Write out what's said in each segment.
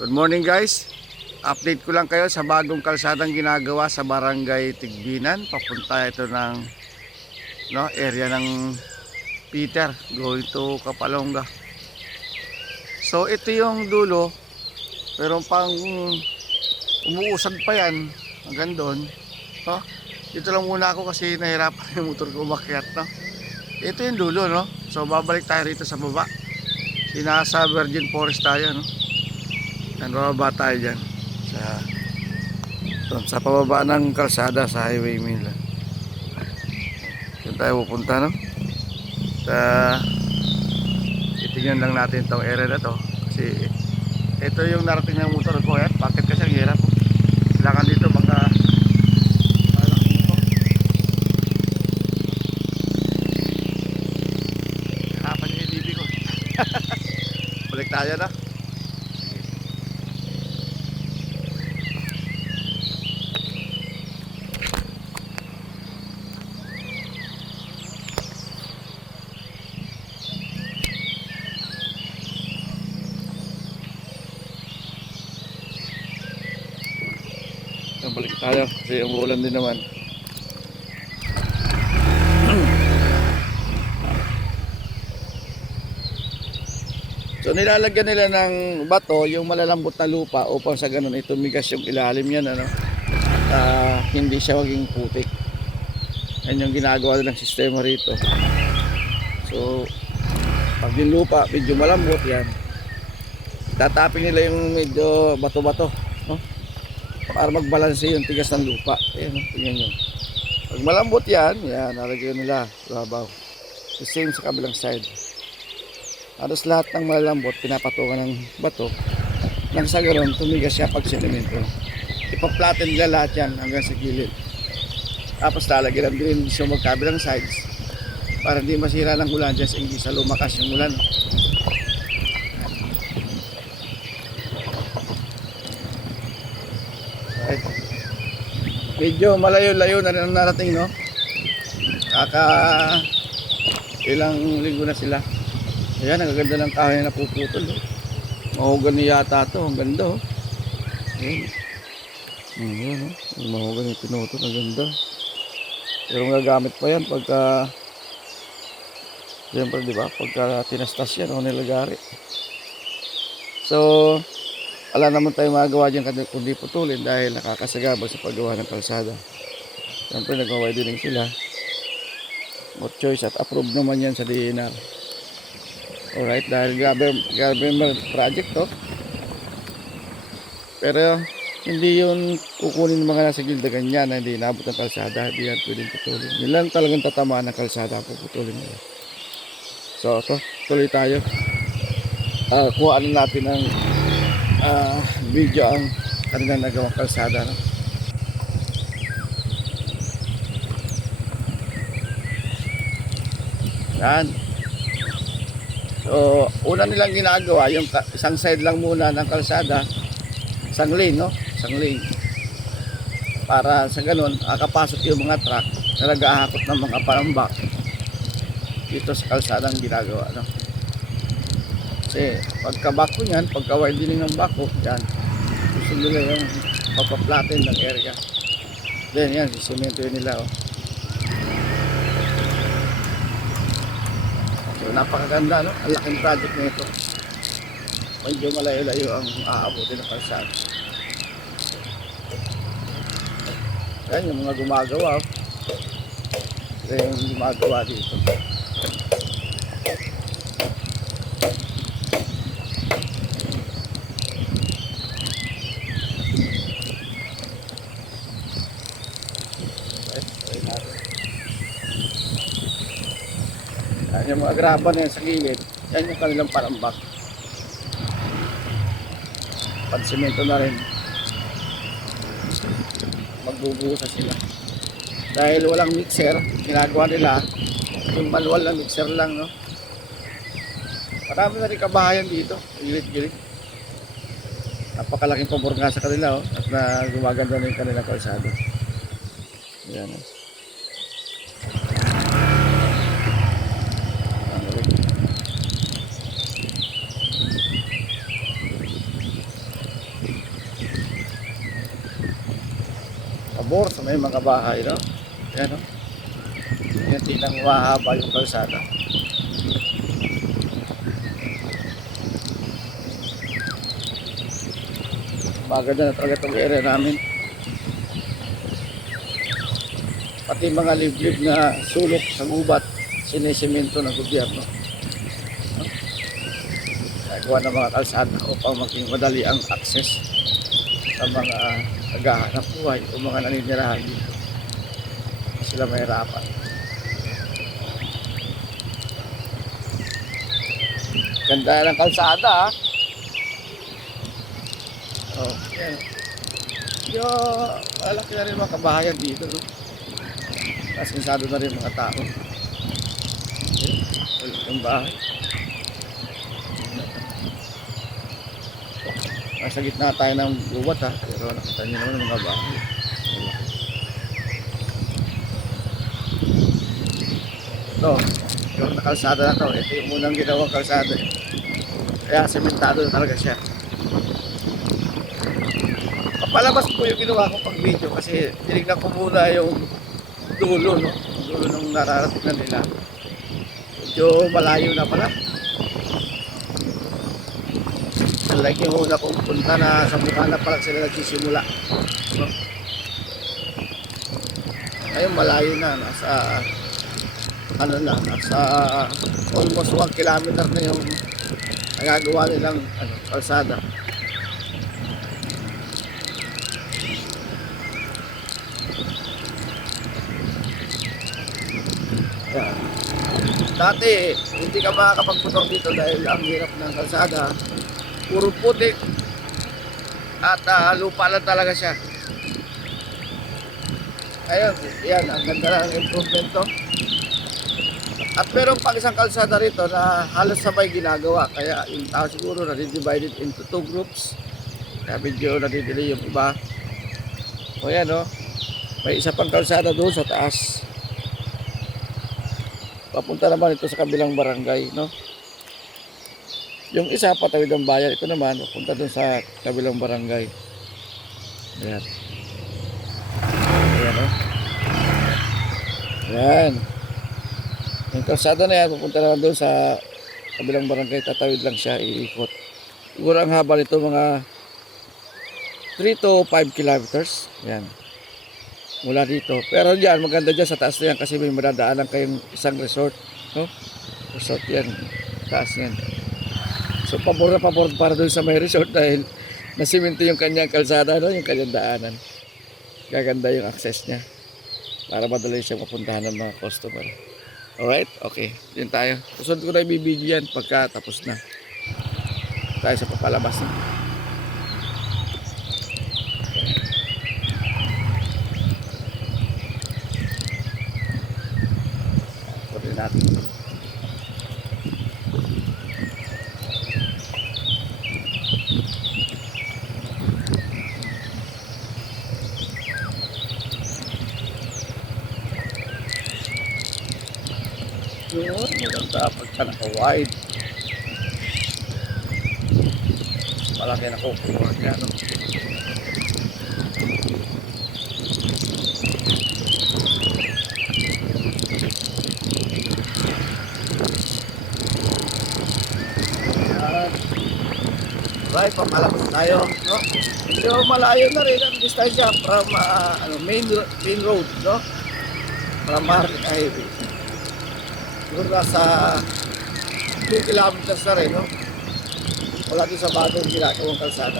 Good morning guys. Update ko lang kayo sa bagong kalsadang ginagawa sa Barangay Tigbinan. Papunta ito ng no, area ng Peter going to Kapalonga. So ito yung dulo pero pang umuusag pa yan hanggang doon. No? Dito lang muna ako kasi nahirapan yung motor ko umakyat. No? Ito yung dulo. No? So babalik tayo rito sa baba. Sinasa Virgin Forest tayo. No? Yan, bababa tayo dyan. Sa, doon, sa pababa ng kalsada sa highway Mila. Doon tayo pupunta, no? Sa, itingnan lang natin tong area na to. Kasi, ito yung narating ng motor ko. Yan, bakit kasi ang hirap? Kailangan dito baka. Balik tayo na. Yan, balik tayo kasi umuulan din naman. So nilalagyan nila ng bato yung malalambot na lupa upang sa ganun ito migas yung ilalim yan ano. Ah, hindi siya maging putik. Yan yung ginagawa ng sistema rito. So pag yung lupa medyo malambot yan. Tatapin nila yung medyo bato-bato, no? Para magbalanse yung tigas ng lupa. Ayan, tingnan nyo. Pag malambot yan, yan, nalagyan nila. Babaw. The same sa kabilang side. Halos lahat ng malalambot, pinapatungan ng bato. Nang sa ganoon, tumigas siya pag sinimento. Ipa-flatten nila lahat yan hanggang sa gilid. Tapos lalagyan ng green sa magkabilang sides para hindi masira ng ulan dyan sa hindi sa lumakas yung ulan. Right. Medyo malayo-layo na rin ang narating, no? Kaka ilang linggo na sila. Ayan, ang ganda ng kahoy na puputol. Oh. Mahugan ni yata to. Ang ganda. Oh. Ayan. Ayan, oh. Ang mahugan yung pinutol. Ang ganda. Pero magagamit pa yan pagka Siyempre, di ba? Pagka tinastas yan o nilagari. So, wala naman tayo magagawa dyan kundi- putulin dahil nakakasagabal sa paggawa ng kalsada. Siyempre, nagwa-widening sila. What choice at approve naman yan sa DNR. Alright, dahil grabe, grabe project to. Pero, hindi yun kukunin mga nasa gilda ganyan na hindi nabot ng kalsada. Hindi yan pwedeng putulin. Yun lang talagang tatamaan ng kalsada puputulin nila. So, ito, tuloy tayo. Ah, kuhaan natin ng ah, video ang kanilang nagawang kalsada. No? Yan. So, una nilang ginagawa, yung isang side lang muna ng kalsada, isang lane, no? Isang lane. Para sa ganun, akapasok yung mga truck na nag-aakot ng mga parambak dito sa kalsadang ginagawa, no? Kasi pagka-bako niyan, pagka-widening ng bako, yan, gusto nila yung papaplatin ng area. Then yan, sisemento yun nila, oh. So, napakaganda, no? Ang laking project na ito. Medyo malayo-layo ang aabutin ng kalsada. Yan, yung mga gumagawa, oh. Ito yung gumagawa dito. Yung mga graba na yan sa gilid, yan yung kanilang parambak. Pansimento na rin. Magbubusa sila. Dahil walang mixer, ginagawa nila, yung manual na mixer lang, no? Marami na rin kabahayan dito, gilid-gilid. Napakalaking pabor sa kanila, oh, at na gumaganda na yung kanilang kalsada. Yan, oh. Pabor sa may mga bahay, no? Yan, no? Yan, tinang mahaba yung kalsada. Maganda na talaga itong area namin. Pati mga liblib na sulok sa gubat, sinisemento ng gobyerno. No? Nagawa ng mga kalsada upang maging madali ang access sa mga naghahanap buhay o mga naninirahan dito. Sila mahirapan. Ganda ng kalsada ah. Oh, yan. Yo, malaki na rin mga kabahayan dito, no? Tapos na rin mga tao. Okay, ulit ang bahay. Nasa gitna tayo ng luwat ha, pero nakita niyo naman mga bahay. Ito, yung nakalsada na to, ito yung unang ginawang kalsada. Kaya sementado na talaga siya. Papalabas po yung ginawa ko pag video kasi tinignan ko muna yung dulo, no? Dulo nung nararating na nila. Medyo malayo na pala. Yung una kong punta na sa mukha na pala sila nagsisimula. No? Ngayon malayo na, nasa ano na, nasa almost 1 kilometer na yung nagagawa nilang ano, kalsada. Dati, hindi ka makakapagputok dito dahil ang hirap ng kalsada. Puro putik. At ah, lupa lang talaga siya. Ayun, yan, ang ganda ng improvement to. At meron pang isang kalsada rito na halos sabay ginagawa. Kaya yung tao siguro na divided into two groups. Kaya medyo nadidili yung iba. O yan o. May isa pang kalsada doon sa taas. Papunta naman ito sa kabilang barangay, no? Yung isa patawid ang bayan, ito naman papunta doon sa kabilang barangay. Ayan. Ayan, oh. Ayan. Yung kalsada na yan, pupunta naman doon sa kabilang barangay, tatawid lang siya, iikot. Siguro ang haba nito mga 3 to 5 kilometers. Ayan mula dito. Pero diyan, maganda dyan sa taas na yan kasi may madadaanan kayong isang resort. No? Resort yan. Taas yan. So, pabor na pabor para doon sa may resort dahil nasiminto yung kanyang kalsada, no? yung kanyang daanan. Gaganda yung access niya para madali siya mapuntahan ng mga customer. Alright? Okay. Yan tayo. Susunod ko na ibibidyo yan pagka tapos na. Tayo sa papalabas na. Sabi natin. Yun, maganda pagka naka-wide. Malaki na kukuha niya, no? Right, pamalabas tayo, no? Medyo malayo na rin ang distansya from ano, main, main road, no? From Market Highway. Siguro nasa 2 kilometers na rin, no? Wala din sa bagong ginagawang kalsada.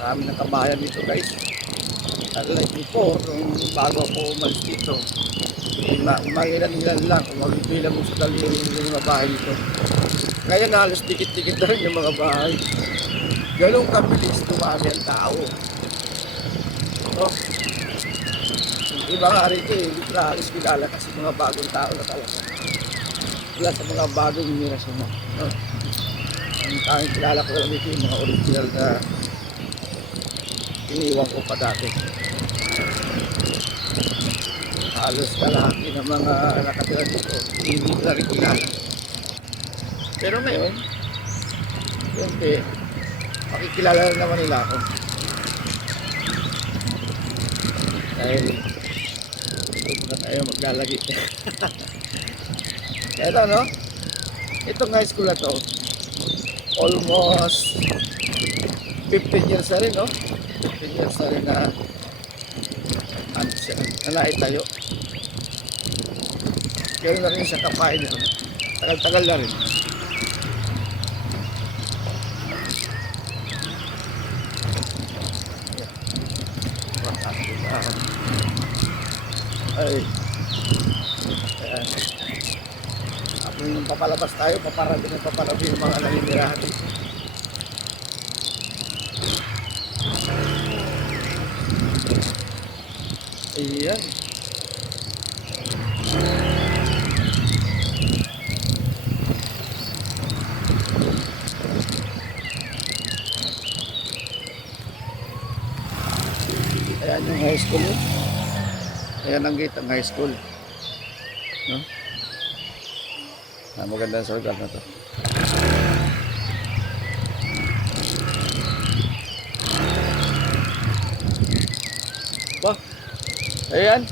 Marami ng kabayan dito, guys. Unlike before, nung bago ako umalis dito, ma- mangilan-ilan lang, kung magbibilang mo sa daliri yung mga bahay dito. Ngayon halos dikit-dikit na rin yung mga bahay. Ganun kabilis dumami ang tao. No? Iba nga rito eh, hindi na halos kilala kasi mga bagong tao na talaga. Wala sa mga bagong generasyon na. No? Ang tanging kilala ko lang dito yung mga original na iniwan ko pa dati. Halos kalahati ng mga nakatira dito, hindi ko na rin kilala. Pero ngayon, siyempre, makikilala na naman nila ako. Dahil tayo maglalagi. Ito no? Itong high school na to, almost 15 years na rin, no? 15 years na rin na ano na naitayo. Kaya na rin siya kapain no? Tagal-tagal na rin. Ay. Ayan. Ako yung papalabas tayo, paparami ng paparami yung mga naninirahan. Ayan. Ayan yung high school. Ayan ang gate ng high school. No? Maganda sa lugar na to. Ba? Ayan.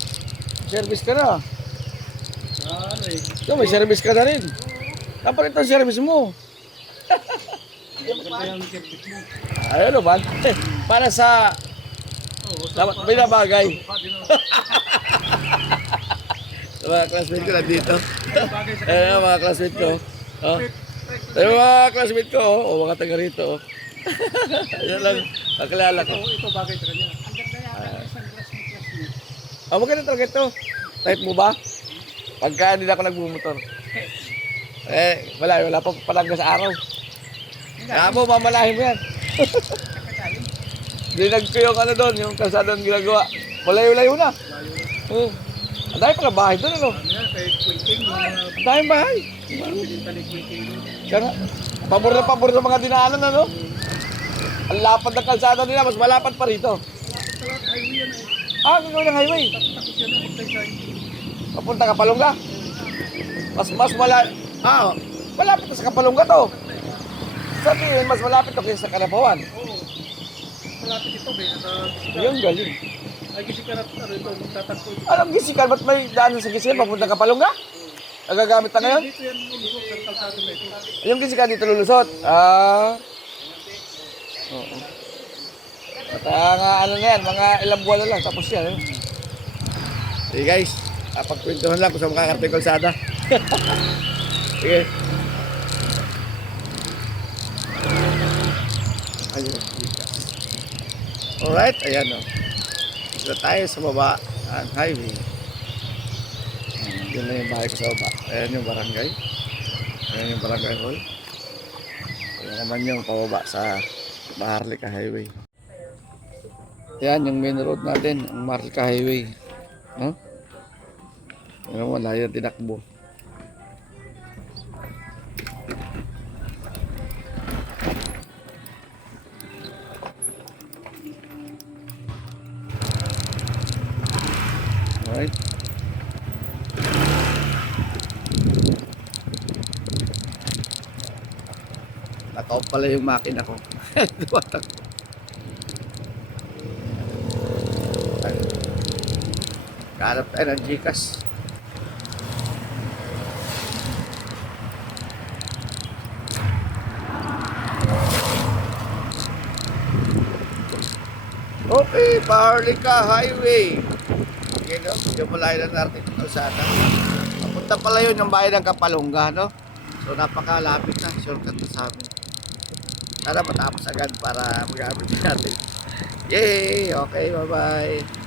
Service ka na. Ito, may service ka na rin. Dapat ito service mo. Ayun naman. Para sa dapat may nabagay. Mga classmate ko nandito. Ayun ang mga classmate ko. Oh. Ayun mga classmate ko. Oh, oh, mga taga rito. Oh. Lang. Nakilala ko. Ito bagay sa kanya. Oh, maganda talaga ito. Type mo ba? Pagka hindi na ako nagmumotor. Eh, wala, wala pa palangga sa araw. Kaya mo, mamalahin mo yan. Dinag ko yung ano doon, yung kalsada ng ginagawa. Malayo-layo na. Oh. Ang dami pala bahay doon, ano? Ano yan, kay Quinting, mga Ang daming bahay. pinita ni Quinting. Kaya pabor na pabor sa mga dinaanan, ano? Ang lapad ng kalsada nila, mas malapad pa rito. Sa lahat, highway yan eh. Ah, gagawin ng highway. Tapos yan ang exercise. Papunta ka Palungga. Mas mas mala ah, malapit na sa Kapalungga to. Sabihin, mas malapit to kaysa sa Kalapawan. Oo. Malapit ito, may nasa. Yung galing. Ay, Gisikan at ano ito, magtatagpo ito. Alam gisikan, ba't may daanan sa gisikan papunta ka Palungga? Nagagamit na ngayon? Dito yan, ulusok ng kalsado na ito. Yung gisikan dito lulusot. Ah. Oo. At ah, nga, ano na yan, mga ilang buwan na lang, tapos yan. Eh. Sige guys, apagkwentuhan lang kung sa makakarte kalsada. Sige. Ayun. Alright, ayan o. Dito tayo sa baba, ang highway. Yun lang yung bahay ko sa baba. Ayan yung barangay. Ayan yung barangay hall. Ayan naman yung pababa sa Maharlika Highway. Ayan yung main road natin, ang Maharlika Highway. No? Ayan wala yung tinakbo. Naka-off pala yung makina ko. Tumatakbo. Kahanap tayo ng Gcash. Okay, Paharlika Highway. Okay, no? Yung malayo na natin kung sana. Papunta pala yun ng bayan ng Kapalungga, no? So, napakalapit na. Shortcut na sa amin. Sana matapos agad para magamit natin. Yay! Okay, bye-bye.